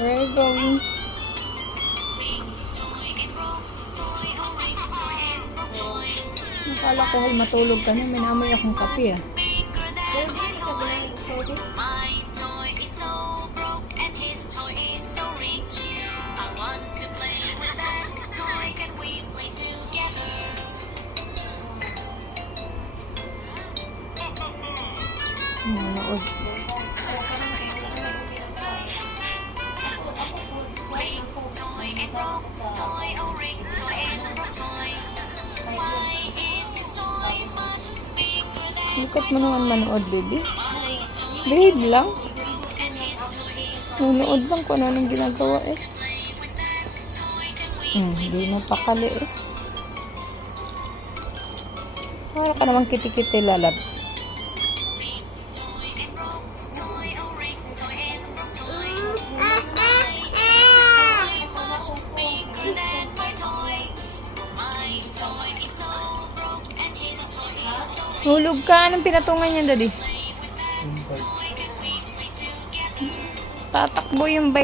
Where are you going? Nakala ko hal matulog ka na. May naamoy akong kape ah. Pero rock toy, oh ring toy and toy. Why is toy much bigger than Sikat mo naman manood, baby. Babe lang. Nanood lang kung ano ginagawa eh. Hmm, hindi mo pakali eh. Para ka naman kiti-kiti lalab. Hulog ka. Anong pinatungan niyan, daddy? Tatakbo yung bike